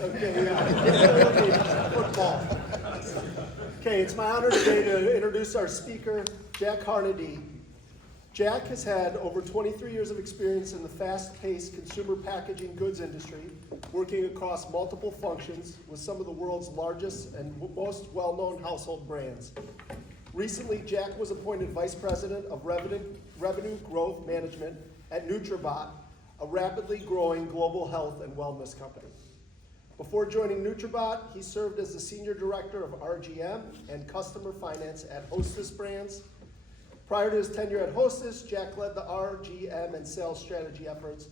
Okay, yeah. Football. Okay, it's my honor today to introduce our speaker, Jack Harnedy. Jack has had over 23 years of experience in the fast-paced consumer packaging goods industry, working across multiple functions with some of the world's largest and most well-known household brands. Recently, Jack was appointed Vice President of Revenue Growth Management at NutriBot, a rapidly growing global health and wellness company. Before joining NutriBot, he served as the Senior Director of RGM and Customer Finance at Hostess Brands. Prior to his tenure at Hostess, Jack led the RGM and sales strategy efforts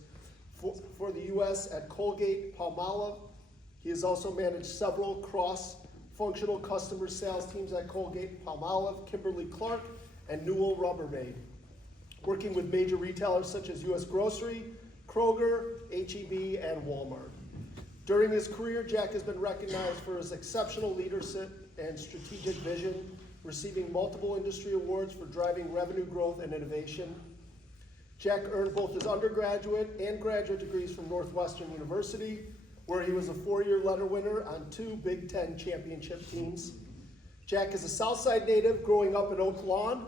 for the U.S. at Colgate-Palmolive. He has also managed several cross-functional customer sales teams at Colgate-Palmolive, Kimberly-Clark, and Newell Rubbermaid, working with major retailers such as U.S. Grocery, Kroger, H-E-B, and Walmart. During his career, Jack has been recognized for his exceptional leadership and strategic vision, receiving multiple industry awards for driving revenue growth and innovation. Jack earned both his undergraduate and graduate degrees from Northwestern University, where he was a 4-year letter winner on 2 Big Ten championship teams. Jack is a Southside native growing up in Oak Lawn,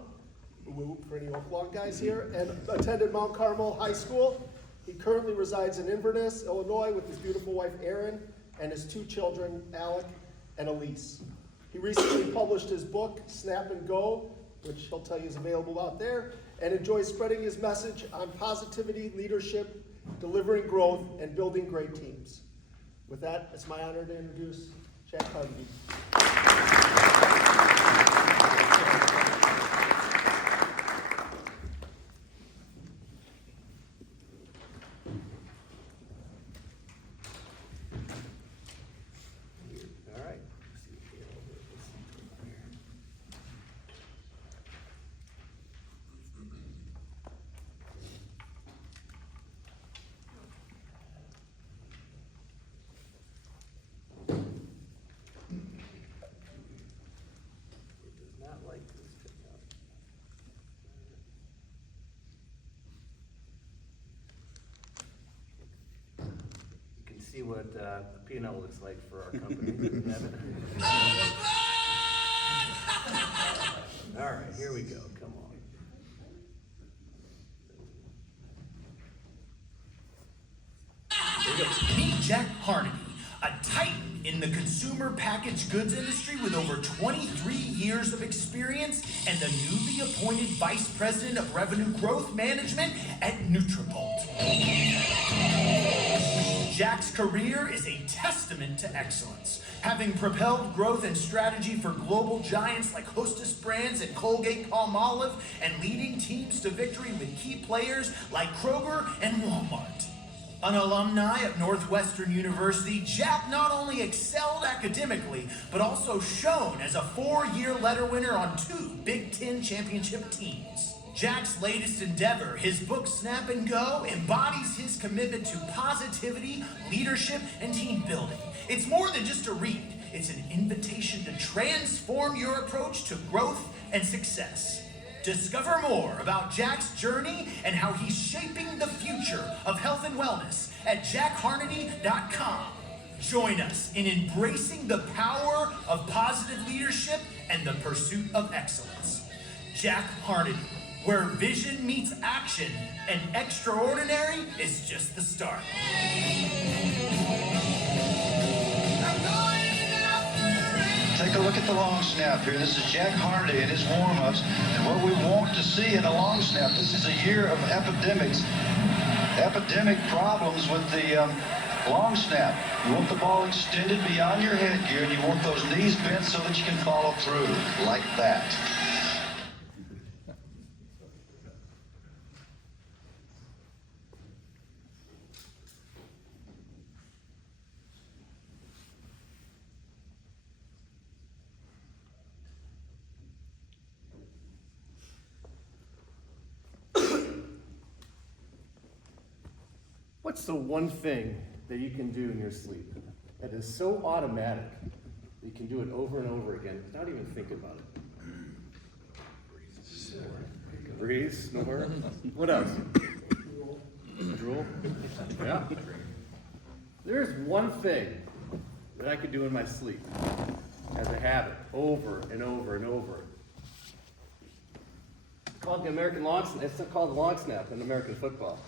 for any Oak Lawn guys here, and attended Mount Carmel High School. He currently resides in Inverness, Illinois, with his beautiful wife Erin and his 2 children, Alec and Elise. He recently published his book, Snap and Go, which he'll tell you is available out there, and enjoys spreading his message on positivity, leadership, delivering growth, and building great teams. With that, it's my honor to introduce Jack Harnedy. See what the P&L looks like for our company. All right, here we go. Come on. Here we go. Meet Jack Harnedy, a titan in the consumer packaged goods industry with over 23 years of experience and the newly appointed Vice President of Revenue Growth Management at NutriBot. Jack's career is a testament to excellence, having propelled growth and strategy for global giants like Hostess Brands and Colgate-Palmolive, and leading teams to victory with key players like Kroger and Walmart. An alumni of Northwestern University, Jack not only excelled academically, but also shone as a 4-year letter winner on 2 Big Ten championship teams. Jack's latest endeavor, his book Snap and Go, embodies his commitment to positivity, leadership, and team building. It's more than just a read. It's an invitation to transform your approach to growth and success. Discover more about Jack's journey and how he's shaping the future of health and wellness at jackharnedy.com. Join us in embracing the power of positive leadership and the pursuit of excellence. Jack Harnedy, where vision meets action and extraordinary is just the start. Take a look at the long snap here. This is Jack Harnedy and his warm-ups. And what we want to see in a long snap, this is a year of epidemic problems with the long snap. You want the ball extended beyond your headgear, and you want those knees bent so that you can follow through like that. What's the one thing that you can do in your sleep that is so automatic that you can do it over and over again without even thinking about it? Breathe, snore. What else? Drool. Yeah. There's one thing that I could do in my sleep as a habit, over and over and over. It's called the American long snap. It's called the long snap in American football.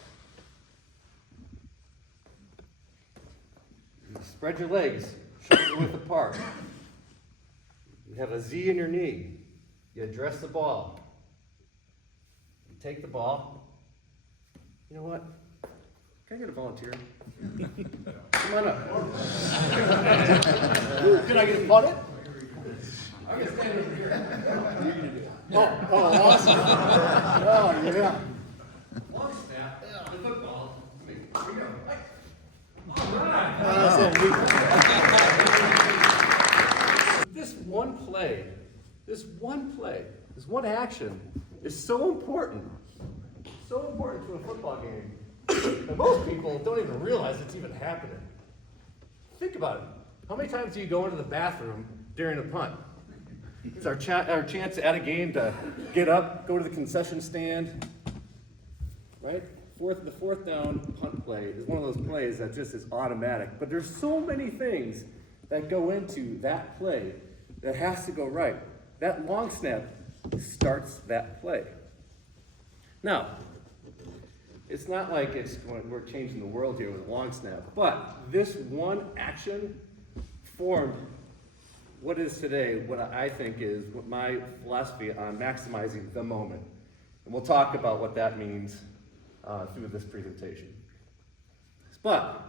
You spread your legs, shoulder width apart. You have a Z in your knee. You address the ball. You take the ball. You know what? Can I get a volunteer? Come on up. Can I get a punt it? I'm gonna stand over here. Oh, awesome. Oh, yeah. Long snap, the football. Here we go. This one action is so important to a football game that most people don't even realize it's even happening. Think about it. How many times do you go into the bathroom during a punt? It's our chance at a game to get up, go to the concession stand, right? The fourth down punt play is one of those plays that just is automatic. But there's so many things that go into that play that has to go right. That long snap starts that play. Now, it's not like we're changing the world here with a long snap, but this one action formed what is today, what I think is what my philosophy on maximizing the moment. And we'll talk about what that means through this presentation. But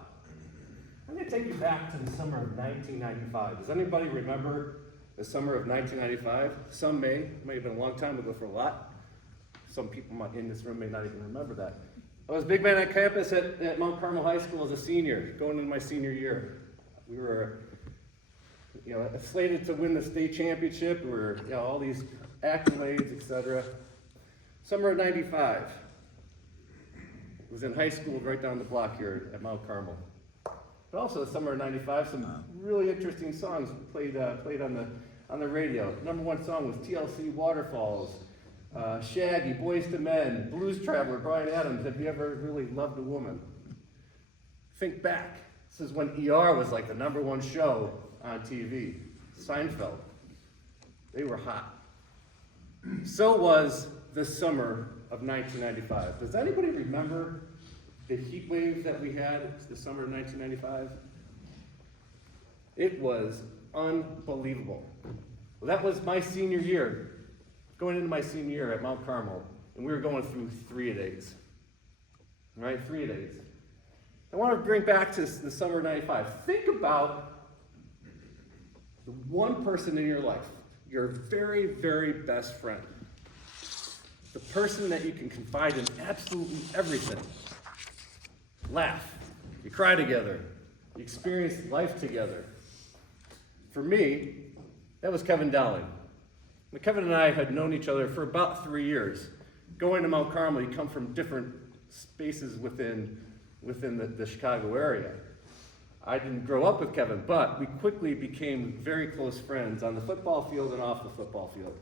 I'm going to take you back to the summer of 1995. Does anybody remember the summer of 1995? Some may. It may have been a long time ago for a lot. Some people in this room may not even remember that. I was a big man on campus at Mount Carmel High School as a senior, going into my senior year. We were slated to win the state championship. We were, all these accolades, etc. Summer of 95. I was in high school right down the block here at Mount Carmel. But also the summer of 95, some really interesting songs played on the radio. Number one song was TLC Waterfalls, Shaggy, Boys to Men, Blues Traveler, Bryan Adams, Have You Ever Really Loved a Woman? Think back. This is when ER was like the number one show on TV. Seinfeld. They were hot. So was the summer of 1995. Does anybody remember the heat wave that we had the summer of 1995? It was unbelievable. Well, that was my senior year, going into my senior year at Mount Carmel, and we were going through 3-a-days. Right, 3-a-days. I want to bring back to the summer of 95. Think about the one person in your life, your very, very best friend. The person that you can confide in absolutely everything. Laugh, you cry together, you experience life together. For me, that was Kevin Dowling. Now, Kevin and I had known each other for about 3 years. Going to Mount Carmel, you come from different spaces within the Chicago area. I didn't grow up with Kevin, but we quickly became very close friends on the football field and off the football field.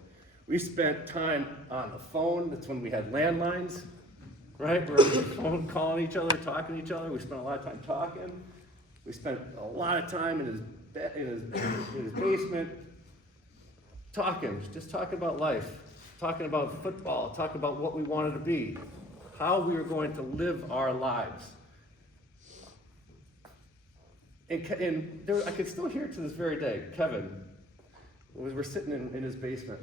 We spent time on the phone. That's when we had landlines, right? We were on the phone calling each other, talking to each other. We spent a lot of time talking. We spent a lot of time in his basement talking, just talking about life, talking about football, talking about what we wanted to be, how we were going to live our lives. And I could still hear it to this very day. Kevin, we're sitting in his basement.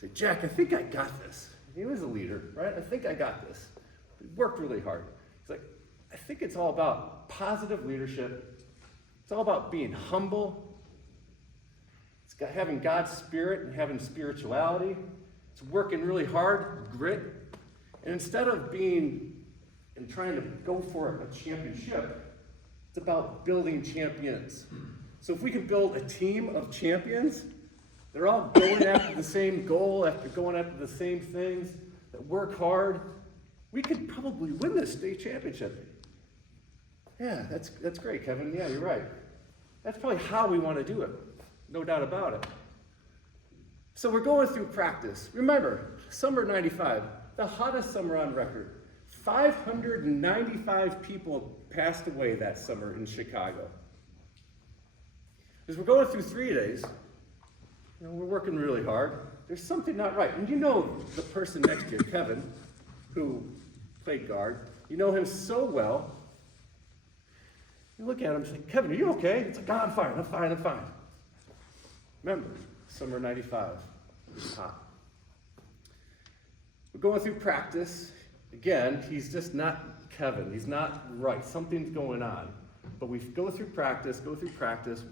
Say, Jack, I think I got this. He was a leader, right? I think I got this. He worked really hard. He's like, I think it's all about positive leadership. It's all about being humble. It's got having God's spirit and having spirituality. It's working really hard, grit. And instead of being and trying to go for a championship, it's about building champions. So if we can build a team of champions, they're all going after the same goal, going after the same things, that work hard, we could probably win this state championship. Yeah, that's great, Kevin. Yeah, you're right. That's probably how we want to do it. No doubt about it. So we're going through practice. Remember, summer '95, the hottest summer on record. 595 people passed away that summer in Chicago. As we're going through 3 days, we're working really hard. There's something not right. And you know the person next to you, Kevin, who played guard. You know him so well. You look at him and say, Kevin, are you okay? It's like, oh, I'm fine. Remember, summer 95. It was hot. We're going through practice. Again, he's just not Kevin. He's not right. Something's going on. But we go through practice,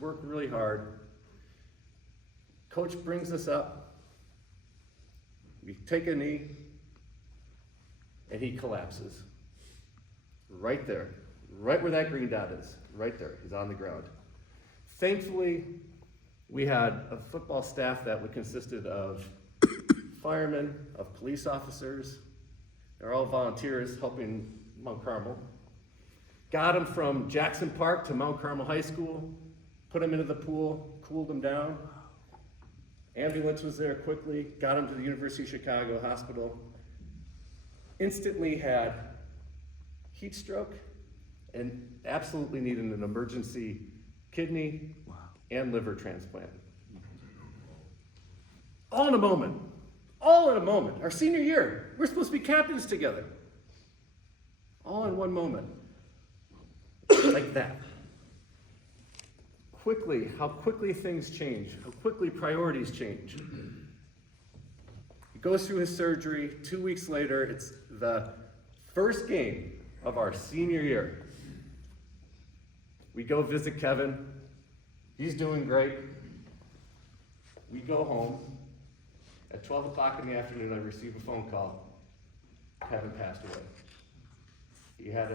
work really hard. Coach brings us up. We take a knee, and he collapses. Right there. Right where that green dot is. Right there. He's on the ground. Thankfully, we had a football staff that consisted of firemen, of police officers. They're all volunteers helping Mount Carmel. Got him from Jackson Park to Mount Carmel High School, put him into the pool, cooled him down. Ambulance was there quickly, got him to the University of Chicago Hospital. Instantly had heat stroke and absolutely needed an emergency kidney and liver transplant. All in a moment. Our senior year, we're supposed to be captains together. All in one moment. Like that. How quickly things change, how quickly priorities change. He goes through his surgery. 2 weeks later, it's the first game of our senior year. We go visit Kevin. He's doing great. We go home. At 12 o'clock in the afternoon, I receive a phone call. Kevin passed away. He had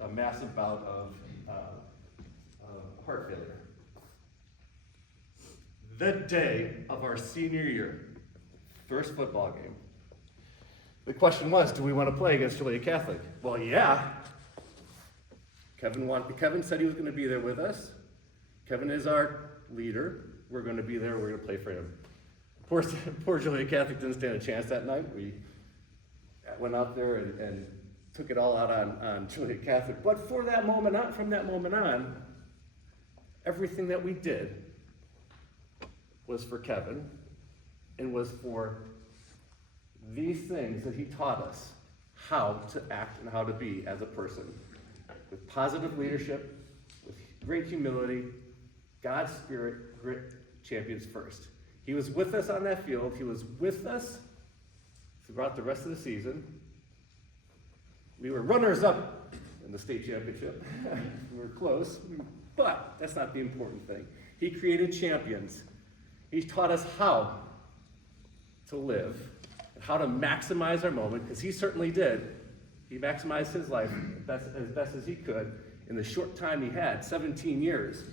a massive bout of heart failure. The day of our senior year, first football game. The question was, do we want to play against Joliet Catholic? Well, yeah. Kevin said he was going to be there with us. Kevin is our leader. We're going to be there. We're going to play for him. Poor Joliet Catholic didn't stand a chance that night. We went out there and took it all out on Joliet Catholic. But from that moment on, everything that we did was for Kevin and was for these things that he taught us how to act and how to be as a person. With positive leadership, with great humility, God's spirit, grit, champions first. He was with us on that field. He was with us throughout the rest of the season. We were runners-up in the state championship. We were close, but that's not the important thing. He created champions. He taught us how to live, and how to maximize our moment, because he certainly did. He maximized his life as best as he could in the short time he had, 17 years.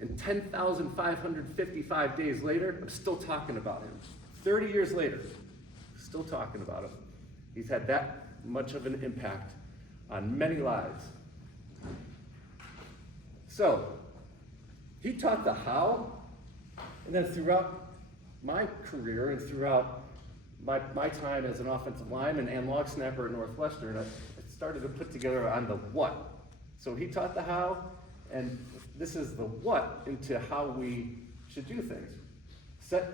And 10,555 days later, I'm still talking about him. 30 years later, still talking about him. He's had that much of an impact on many lives. So, he taught the how, and then throughout my career and throughout my time as an offensive lineman and long snapper at Northwestern, I started to put together on the what. So he taught the how, and this is the what into how we should do things. The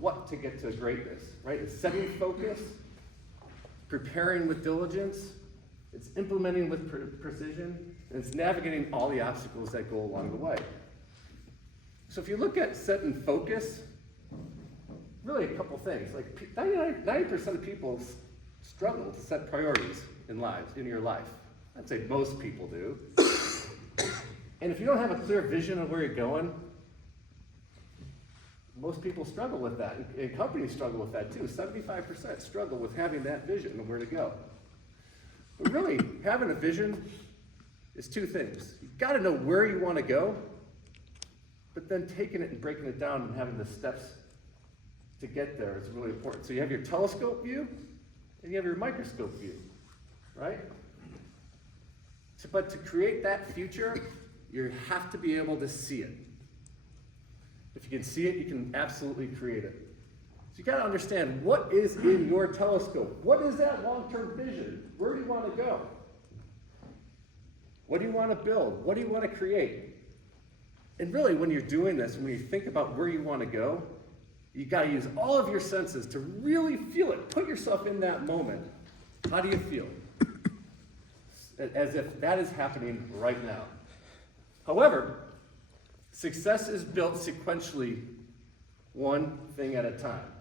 what to get to greatness, right? It's setting focus, preparing with diligence, it's implementing with precision, and it's navigating all the obstacles that go along the way. So if you look at setting focus, really a couple things. Like 90% of people struggle to set priorities in your life. I'd say most people do. And if you don't have a clear vision of where you're going, most people struggle with that, and companies struggle with that too. 75% struggle with having that vision of where to go. But really, having a vision is two things. You've got to know where you want to go, but then taking it and breaking it down and having the steps to get there is really important. So you have your telescope view, and you have your microscope view, right? But to create that future, you have to be able to see it. If you can see it, you can absolutely create it. you got to understand what is in your telescope. What is that long-term vision? Where do you want to go? What do you want to build? What do you want to create? And really, when you're doing this, when you think about where you want to go, you got to use all of your senses to really feel it. Put yourself in that moment. How do you feel? As if that is happening right now. However, success is built sequentially, one thing at a time.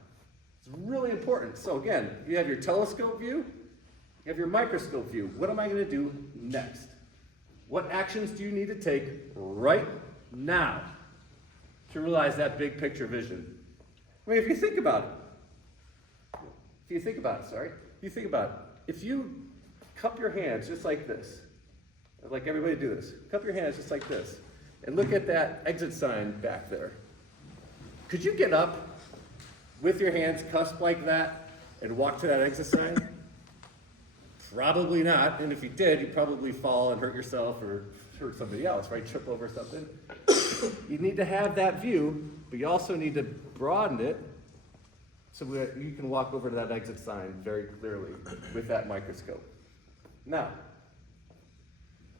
It's really important. So again, you have your telescope view, you have your microscope view. What am I going to do next? What actions do you need to take right now to realize that big picture vision? I mean, if you think about it, if you cup your hands just like this, like everybody do this, cup your hands just like this, and look at that exit sign back there. Could you get up with your hands cusped like that and walk to that exit sign? Probably not, and if you did, you'd probably fall and hurt yourself or hurt somebody else, right? Trip over something. You need to have that view, but you also need to broaden it so that you can walk over to that exit sign very clearly with that microscope. Now,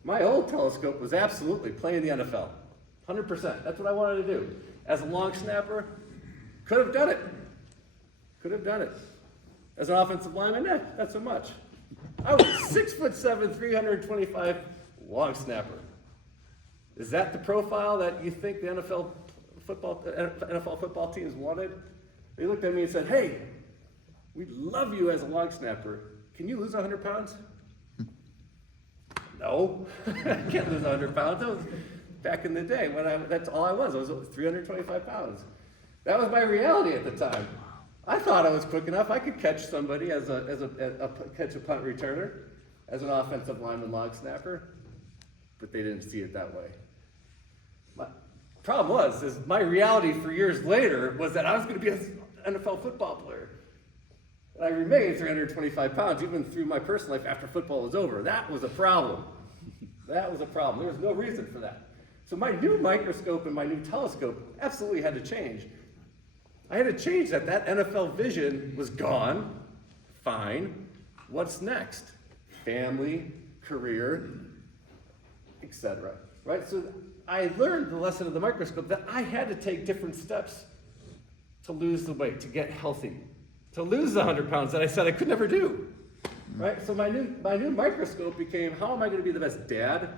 my old telescope was absolutely playing the NFL, 100%. That's what I wanted to do. As a long snapper, could have done it. As an offensive lineman, not so much. I was 6'7", 325 long snapper. Is that the profile that you think the NFL football teams wanted? They looked at me and said, "Hey, we love you as a long snapper. Can you lose 100 pounds?" No, I can't lose 100 pounds. That was back in the day when that's all I was. I was 325 pounds. That was my reality at the time. I thought I was quick enough. I could catch somebody catch a punt returner as an offensive lineman long snapper, but they didn't see it that way. My problem is my reality for years later was that I was going to be an NFL football player. And I remained 325 pounds even through my personal life after football was over. That was a problem. There was no reason for that. So my new microscope and my new telescope absolutely had to change. I had to change that. That NFL vision was gone. Fine. What's next? Family, career, etc. Right? So I learned the lesson of the microscope that I had to take different steps to lose the weight, to get healthy, to lose the 100 pounds that I said I could never do. Right? So my new microscope became, how am I going to be the best dad,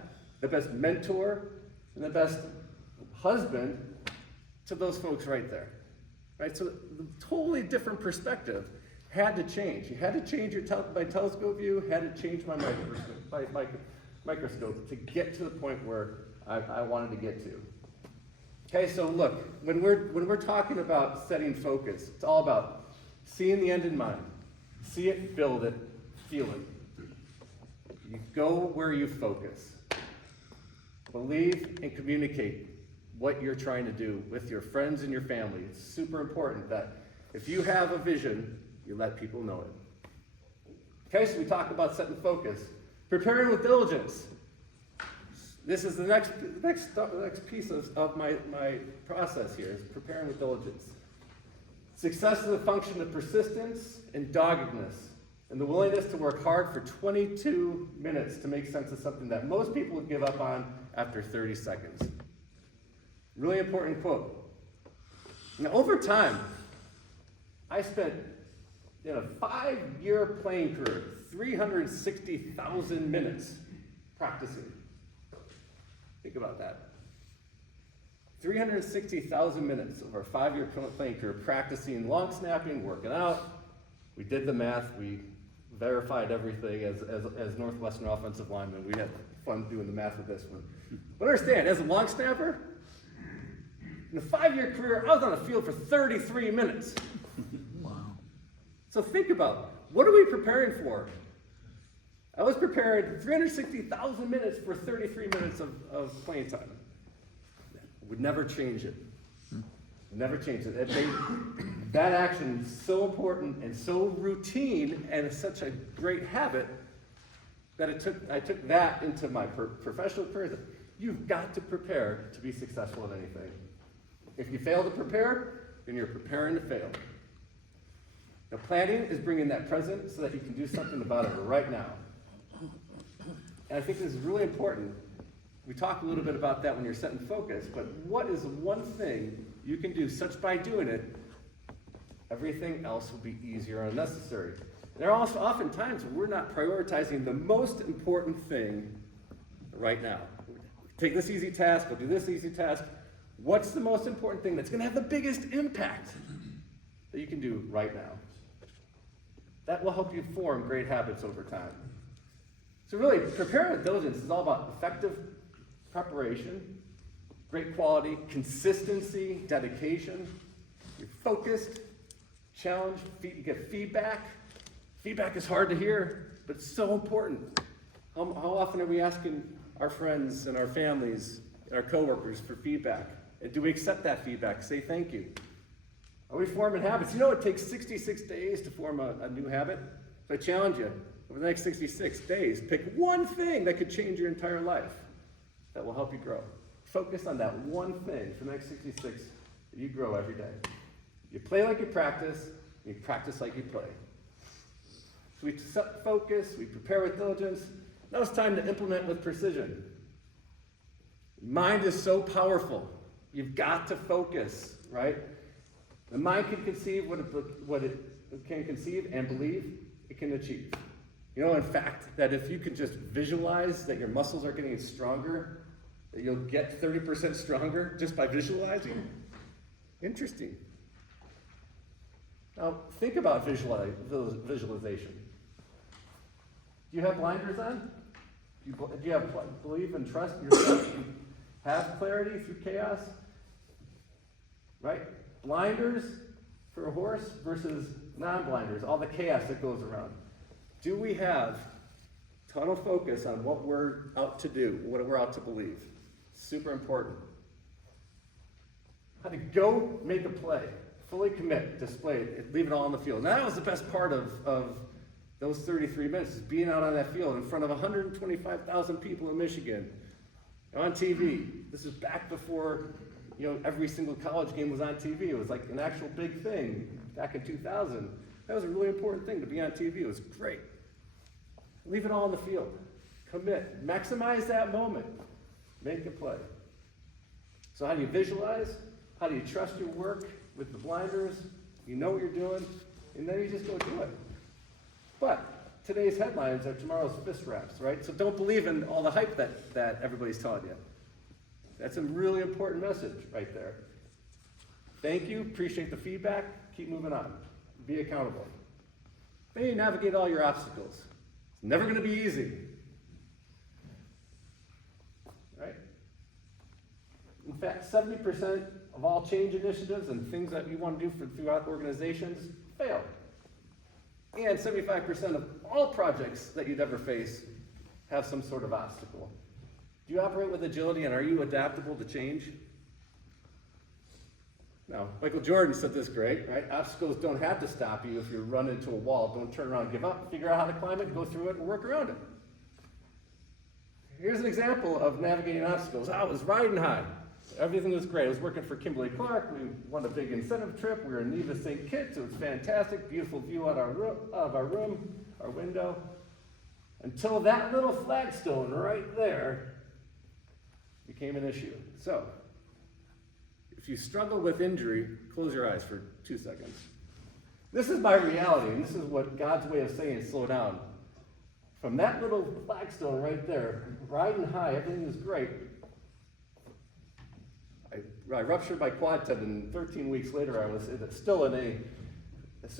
the best mentor, and the best husband to those folks right there. Right? So the totally different perspective had to change. You had to change my telescope view, had to change my microscope to get to the point where I wanted to get to. Okay, so look, when we're talking about setting focus, it's all about seeing the end in mind. See it, build it, feel it. You go where you focus. Believe and communicate what you're trying to do with your friends and your family. It's super important that if you have a vision, you let people know it. Okay, so we talked about setting focus. Preparing with diligence. This is the next piece of my process here, is preparing with diligence. Success is a function of persistence and doggedness, and the willingness to work hard for 22 minutes to make sense of something that most people would give up on after 30 seconds. Really important quote. Now, over time, I spent in a 5-year playing career, 360,000 minutes practicing. Think about that. 360,000 minutes of our 5-year playing career practicing long snapping, working out. We did the math. We verified everything as Northwestern offensive linemen. We had fun doing the math with this one. But understand, as a long snapper, in a 5-year career, I was on the field for 33 minutes. Wow. So think about, what are we preparing for? I was prepared 360,000 minutes for 33 minutes of playing time. Would never change it. Never change it. That action is so important and so routine and it's such a great habit that I took that into my professional career. You've got to prepare to be successful at anything. If you fail to prepare, then you're preparing to fail. Now, planning is bringing that present so that you can do something about it right now. And I think this is really important. We talk a little bit about that when you're setting focus, but what is one thing you can do such by doing it, everything else will be easier and unnecessary. There are also often times when we're not prioritizing the most important thing right now. Take this easy task, we'll do this easy task. What's the most important thing that's going to have the biggest impact that you can do right now? That will help you form great habits over time. So really, preparing with diligence is all about effective preparation, great quality, consistency, dedication. You're focused, challenged, you get feedback. Feedback is hard to hear, but it's so important. How often are we asking our friends and our families and our coworkers for feedback? And do we accept that feedback? Say thank you. Are we forming habits? You know it takes 66 days to form a new habit? So I challenge you, over the next 66 days, pick one thing that could change your entire life that will help you grow. Focus on that one thing for the next 66 that you grow every day. You play like you practice like you play. So we set focus, we prepare with diligence. Now it's time to implement with precision. Mind is so powerful. You've got to focus, right? The mind can conceive what it can conceive and believe it can achieve. You know, in fact, that if you can just visualize that your muscles are getting stronger, that you'll get 30% stronger just by visualizing. Interesting. Now, think about visualization. Do you have blinders on? Do you have belief and trust in yourself? Do you have clarity through chaos? Right? Blinders for a horse versus non-blinders, all the chaos that goes around. Do we have tunnel focus on what we're out to do, what we're out to believe? Super important. How to go make a play, fully commit, display it, leave it all on the field. And that was the best part of those 33 minutes, is being out on that field in front of 125,000 people in Michigan, on TV. This is back before, every single college game was on TV. It was like an actual big thing back in 2000. That was a really important thing, to be on TV. It was great. Leave it all on the field. Commit. Maximize that moment. Make a play. So how do you visualize? How do you trust your work with the blinders? You know what you're doing, and then you just go do it. But today's headlines are tomorrow's fist wraps, right? So don't believe in all the hype that everybody's telling you. That's a really important message right there. Thank you. Appreciate the feedback. Keep moving on. Be accountable. Then you navigate all your obstacles. It's never going to be easy. Right? In fact, 70% of all change initiatives and things that you want to do throughout organizations fail. And 75% of all projects that you'd ever face have some sort of obstacle. Do you operate with agility, and are you adaptable to change? Now, Michael Jordan said this great, right? Obstacles don't have to stop you if you run into a wall. Don't turn around and give up. Figure out how to climb it, go through it, and work around it. Here's an example of navigating obstacles. I was riding high. Everything was great. I was working for Kimberly-Clark. We won a big incentive trip. We were in Neva St. Kitts. It was fantastic. Beautiful view out of our room, our window. Until that little flagstone right there became an issue. So, if you struggle with injury, close your eyes for 2 seconds. This is my reality, and this is what God's way of saying slow down. From that little flagstone right there, riding high, everything was great. I ruptured my quad tendon, and 13 weeks later I was still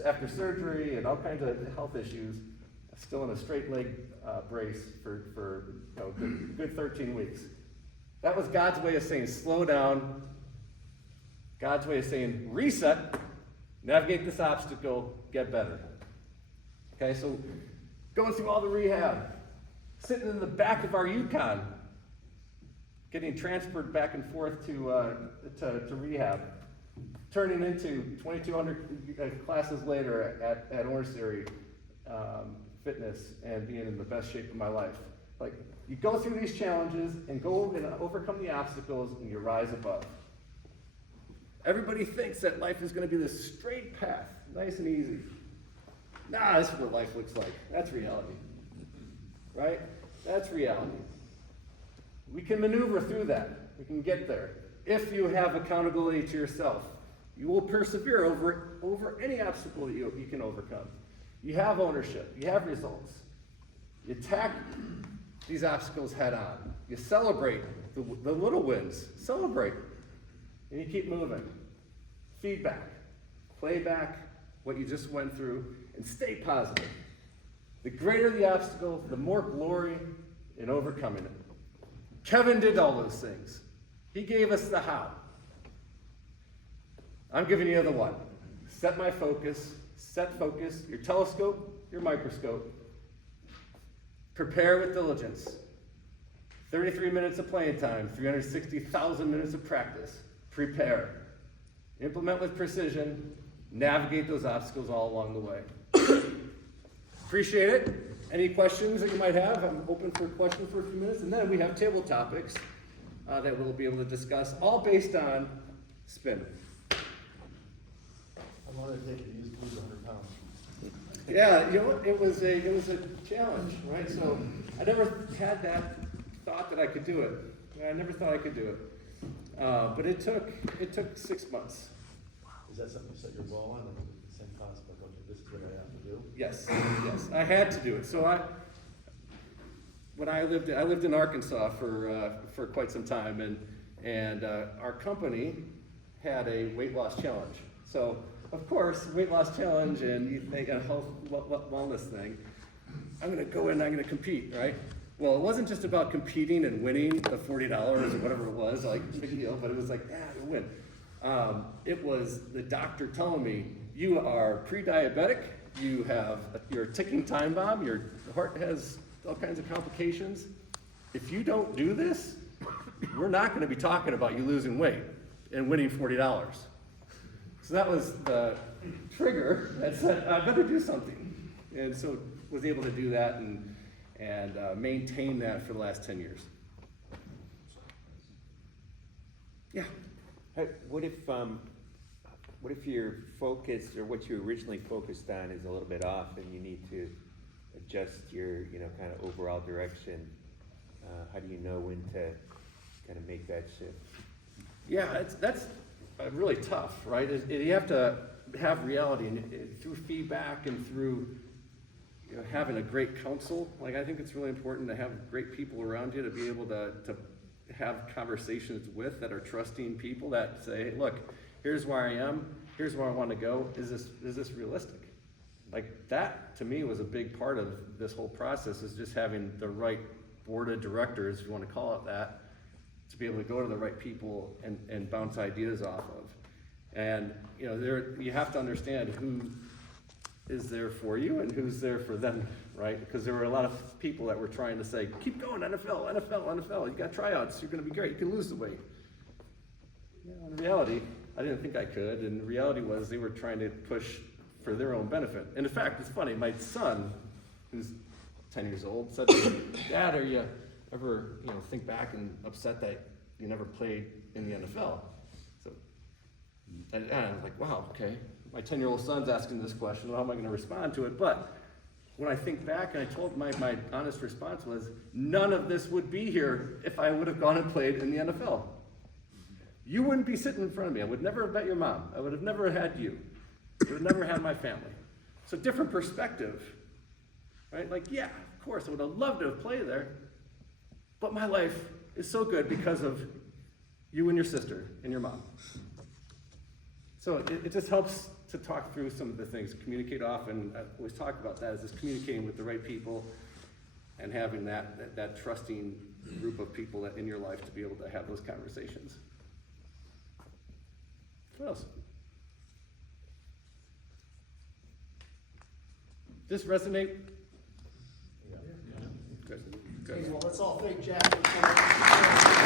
after surgery and all kinds of health issues, still in a straight leg brace for good 13 weeks. That was God's way of saying slow down. God's way of saying reset, navigate this obstacle, get better. Okay, so going through all the rehab, sitting in the back of our Yukon, getting transferred back and forth to rehab, turning into 2,200 classes later at Orange Theory Fitness, and being in the best shape of my life. Like, you go through these challenges and go and overcome the obstacles, and you rise above. Everybody thinks that life is going to be this straight path, nice and easy. Nah, this is what life looks like. That's reality. Right? That's reality. We can maneuver through that. We can get there. If you have accountability to yourself, you will persevere over any obstacle that you can overcome. You have ownership. You have results. You attack these obstacles head on. You celebrate the little wins. Celebrate. And you keep moving. Feedback. Play back what you just went through and stay positive. The greater the obstacle, the more glory in overcoming it. Kevin did all those things. He gave us the how. I'm giving you the what. Set my focus. Set focus. Your telescope, your microscope. Prepare with diligence. 33 minutes of playing time, 360,000 minutes of practice. Prepare. Implement with precision. Navigate those obstacles all along the way. Appreciate it. Any questions that you might have? I'm open for questions for a few minutes. And then we have table topics that we'll be able to discuss, all based on spin. I wanted to take it, you lose 100 pounds. Yeah, you know, it was a challenge, right? So I never had that thought that I could do it. I never thought I could do it. But it took 6 months. Is that something you set your goal on, like the same concept, like, okay, this is what I have to do? Yes, I had to do it. So I lived in Arkansas for quite some time, and our company had a weight loss challenge. So of course, weight loss challenge, and you think a health wellness thing. I'm going to go in, I'm going to compete, right? Well, it wasn't just about competing and winning the $40 or whatever it was, like big deal, but it was like, to win. It was the doctor telling me, you are pre-diabetic, you're a ticking time bomb, your heart has all kinds of complications. If you don't do this, we're not going to be talking about you losing weight and winning $40. So that was the trigger that said, I better do something. And so was able to do that and maintain that for the last 10 years. Yeah. What if your focus or what you originally focused on is a little bit off and you need to adjust your, kind of overall direction? How do you know when to kind of make that shift? Yeah, that's really tough, right? You have to have reality, and through feedback and through having a great counsel. Like, I think it's really important to have great people around you to be able to have conversations with that are trusting people that say, hey, look, here's where I am, here's where I want to go. Is this realistic? Like, that to me was a big part of this whole process, is just having the right board of directors, if you want to call it that, to be able to go to the right people and bounce ideas off of. And you have to understand who is there for you and who's there for them, right? Because there were a lot of people that were trying to say, keep going, NFL, you got tryouts, you're gonna be great, you can lose the weight. In reality, I didn't think I could, and the reality was they were trying to push for their own benefit. And in fact, it's funny, my son, who's 10 years old, said to me, Dad, are you ever think back and upset that you never played in the NFL? So, and I was like, wow, okay. My 10-year-old son's asking this question, how am I going to respond to it? But when I think back, and I told my honest response was, none of this would be here if I would have gone and played in the NFL. You wouldn't be sitting in front of me. I would never have met your mom. I would have never had you. I would have never had my family. So different perspective, right? Like, yeah, of course, I would have loved to have played there, but my life is so good because of you and your sister and your mom. So it just helps to talk through some of the things, communicate often. I always talk about that, is just communicating with the right people and having that trusting group of people in your life to be able to have those conversations. What else? Does this resonate? Yeah. Good. Okay, well, let's all thank Jack for coming.